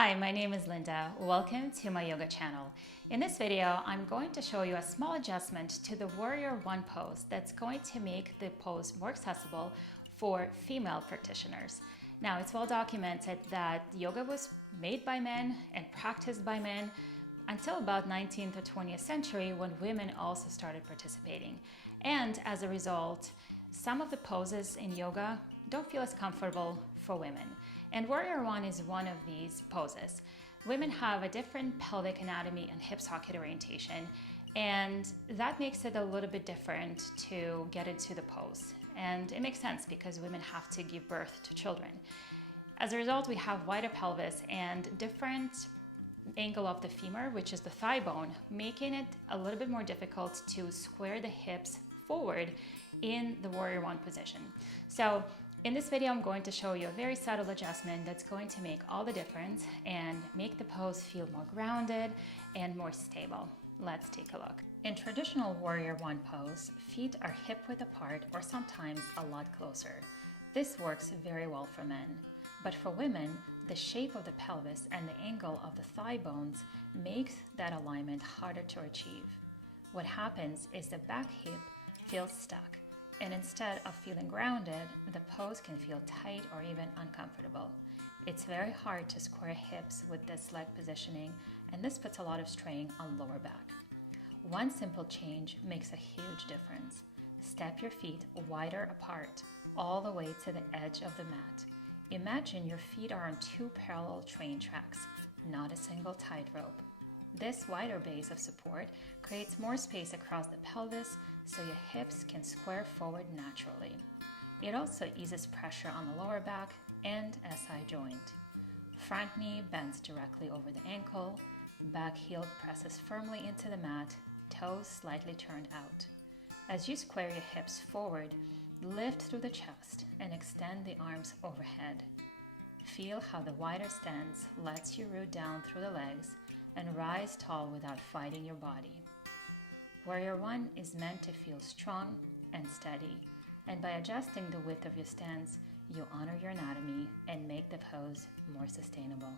Hi, my name is Linda. Welcome to my yoga channel. In this video, I'm going to show you a small adjustment to the Warrior One pose that's going to make the pose more accessible for female practitioners. Now, it's well documented that yoga was made by men and practiced by men until about 19th or 20th century when women also started participating. And as a result, some of the poses in yoga don't feel as comfortable for women. And Warrior One is one of these poses. Women have a different pelvic anatomy and hip socket orientation, and that makes it a little bit different to get into the pose. And it makes sense because women have to give birth to children. As a result, we have wider pelvis and different angle of the femur, which is the thigh bone, making it a little bit more difficult to square the hips forward in the Warrior One position. So in this video, I'm going to show you a very subtle adjustment that's going to make all the difference and make the pose feel more grounded and more stable. Let's take a look. In traditional Warrior One pose, feet are hip width apart or sometimes a lot closer. This works very well for men. But for women, the shape of the pelvis and the angle of the thigh bones makes that alignment harder to achieve. What happens is the back hip feels stuck, and instead of feeling grounded, the pose can feel tight or even uncomfortable. It's very hard to square hips with this leg positioning, and this puts a lot of strain on lower back. One simple change makes a huge difference. Step your feet wider apart, all the way to the edge of the mat. Imagine your feet are on two parallel train tracks, not a single tightrope. This wider base of support creates more space across the pelvis so your hips can square forward naturally. It also eases pressure on the lower back and SI joint. Front knee bends directly over the ankle, back heel presses firmly into the mat, toes slightly turned out. As you square your hips forward, lift through the chest and extend the arms overhead. Feel how the wider stance lets you root down through the legs and rise tall without fighting your body. Warrior One is meant to feel strong and steady, and by adjusting the width of your stance, you honor your anatomy and make the pose more sustainable.